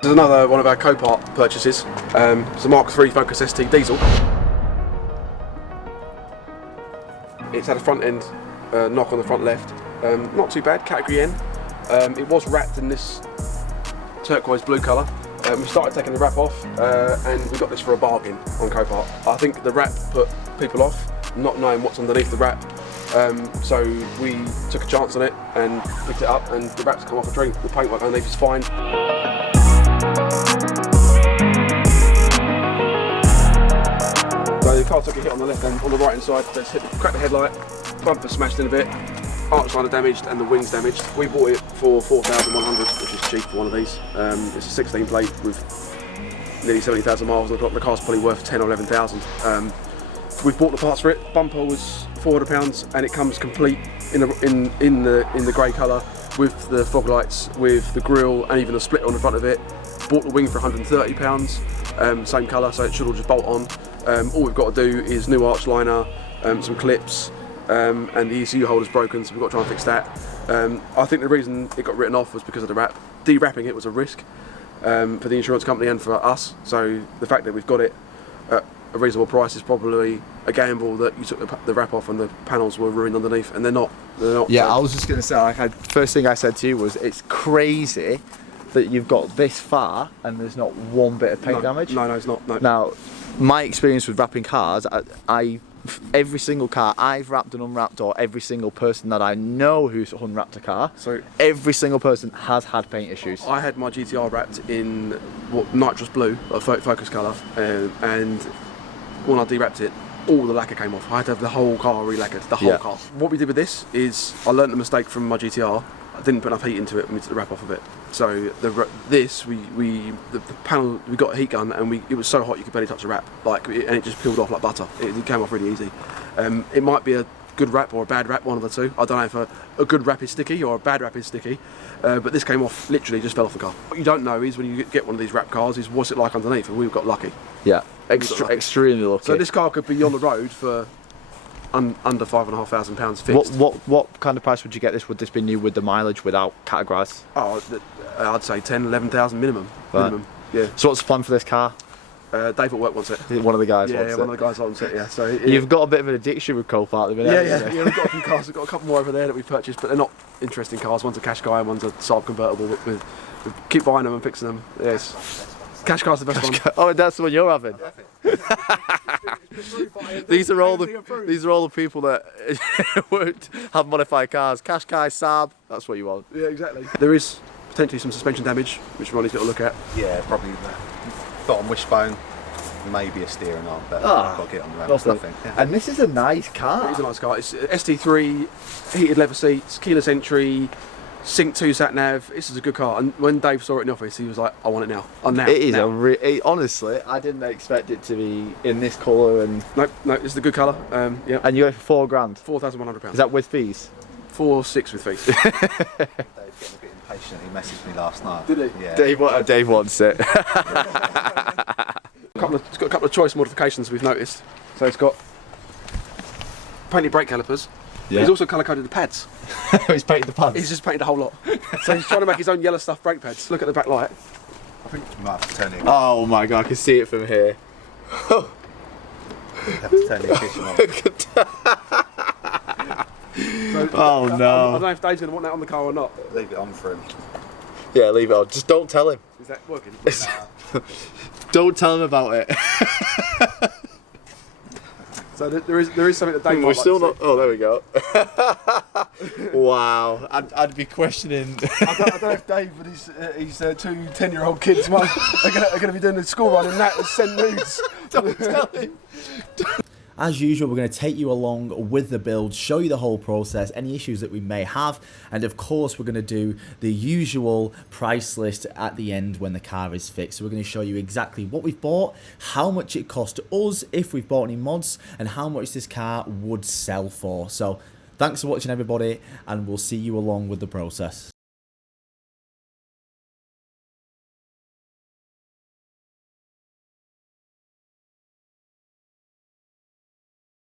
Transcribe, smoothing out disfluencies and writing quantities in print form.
This is another one of our Copart purchases. It's a Mark III Focus ST diesel. It's had a front end knock on the front left. Not too bad, category N. It was wrapped in this turquoise blue colour. We started taking the wrap off and we got this for a bargain on Copart. I think the wrap put people off, not knowing what's underneath the wrap. So we took a chance on it and picked it up, and the wrap's come off a tree. The paintwork underneath is fine. So the car took a hit on the left hand, on the right hand side. It's cracked the headlight, bumper smashed in a bit, arch liner damaged and the wings damaged. We bought it for 4,100, which is cheap for one of these. It's a 16 plate with nearly 70,000 miles on the clock. The car's probably worth 10 or 11,000. We've bought the parts for it. Bumper was £400 and it comes complete in the grey colour with the fog lights, with the grille and even a splitter on the front of it. Bought the wing for £130, same colour, so it should all just bolt on. All we've got to do is new arch liner, some clips, and the ECU holder's broken, so we've got to try and fix that. I think the reason it got written off was because of the wrap. De-wrapping it was a risk for the insurance company and for us, so the fact that we've got it at a reasonable price is probably a gamble that you took the wrap off and the panels were ruined underneath, and they're not. Yeah, I was just going to say, first thing I said to you was, it's crazy that you've got this far and there's not one bit of paint damage. No, it's not. No. Now, my experience with wrapping cars, every single car I've wrapped and unwrapped, or every single person that I know who's unwrapped a car, so every single person has had paint issues. I had my GTR wrapped in nitrous blue, a focus colour, and when I de-wrapped it, all the lacquer came off. I had to have the whole car re-lacquered, the whole car. What we did with this is, I learnt the mistake from my GTR. I didn't put enough heat into it when we took the wrap off of it. So the panel, we got a heat gun and it was so hot you could barely touch the wrap, and it just peeled off like butter. It came off really easy. It might be a good wrap or a bad wrap, one of the two. I don't know if a good wrap is sticky or a bad wrap is sticky, but this came off, literally just fell off the car. What you don't know is, when you get one of these wrap cars, is what's it like underneath, and we've got lucky. Yeah, extremely lucky. So this car could be on the road for under £5,500 fixed. What kind of price would you get this? Would this be new with the mileage, without categorised? Oh, I'd say 10, 11,000 minimum. Right. Minimum, yeah. So what's the plan for this car? Dave at work wants it. One of the guys Yeah, wants one of the guys wants it, yeah. So You've got a bit of an addiction with Copart at the minute. Yeah, we've got a few cars. We've got a couple more over there that we've purchased, but they're not interesting cars. One's a cash guy and one's a Saab convertible. We keep buying them and fixing them. Yes. Cash car's the best one. Oh, that's the one you're having. These are all the people that won't have modified cars. Cash guy, Saab, that's what you want. Yeah, exactly. There is potentially some suspension damage, which we'll need to look at. Yeah, probably the bottom wishbone, maybe a steering arm, but I've got to get on the ramp, nothing. And this is a nice car. It is a nice car. It's ST3, heated leather seats, keyless entry, Sync 2 sat nav. This is a good car, and when Dave saw it in the office, he was like, "I want it now." It is honestly, I didn't expect it to be in this colour. And no, it's the good colour. Yeah. And you got it for £4,000. £4,100. Is that with fees? 4,600 with fees. Dave's getting a bit impatient. He messaged me last night. Did he? Yeah. Dave wants it. It's got a couple of choice modifications we've noticed. So it's got painted brake calipers. Yeah. He's also colour coded the pads. He's painted the pads. He's just painted a whole lot. So he's trying to make his own yellow stuff brake pads. Look at the back light. I think you might have to turn it. Oh my god, I can see it from here. You have to turn the ignition on. Oh no. I don't know if Dave's going to want that on the car or not. Leave it on for him. Yeah, leave it on. Just don't tell him. Is that working? Don't tell him about it. So there is something that Dave We're still not. Oh, there we go. Wow, I'd be questioning. I don't know if Dave and his two 10-year-old kids are going to be doing the school run and that and send nudes. Don't tell him. As usual, we're going to take you along with the build, show you the whole process, any issues that we may have, and of course we're going to do the usual price list at the end when the car is fixed. So we're going to show you exactly what we've bought, how much it cost us if we've bought any mods, and how much this car would sell for. So thanks for watching everybody, and we'll see you along with the process.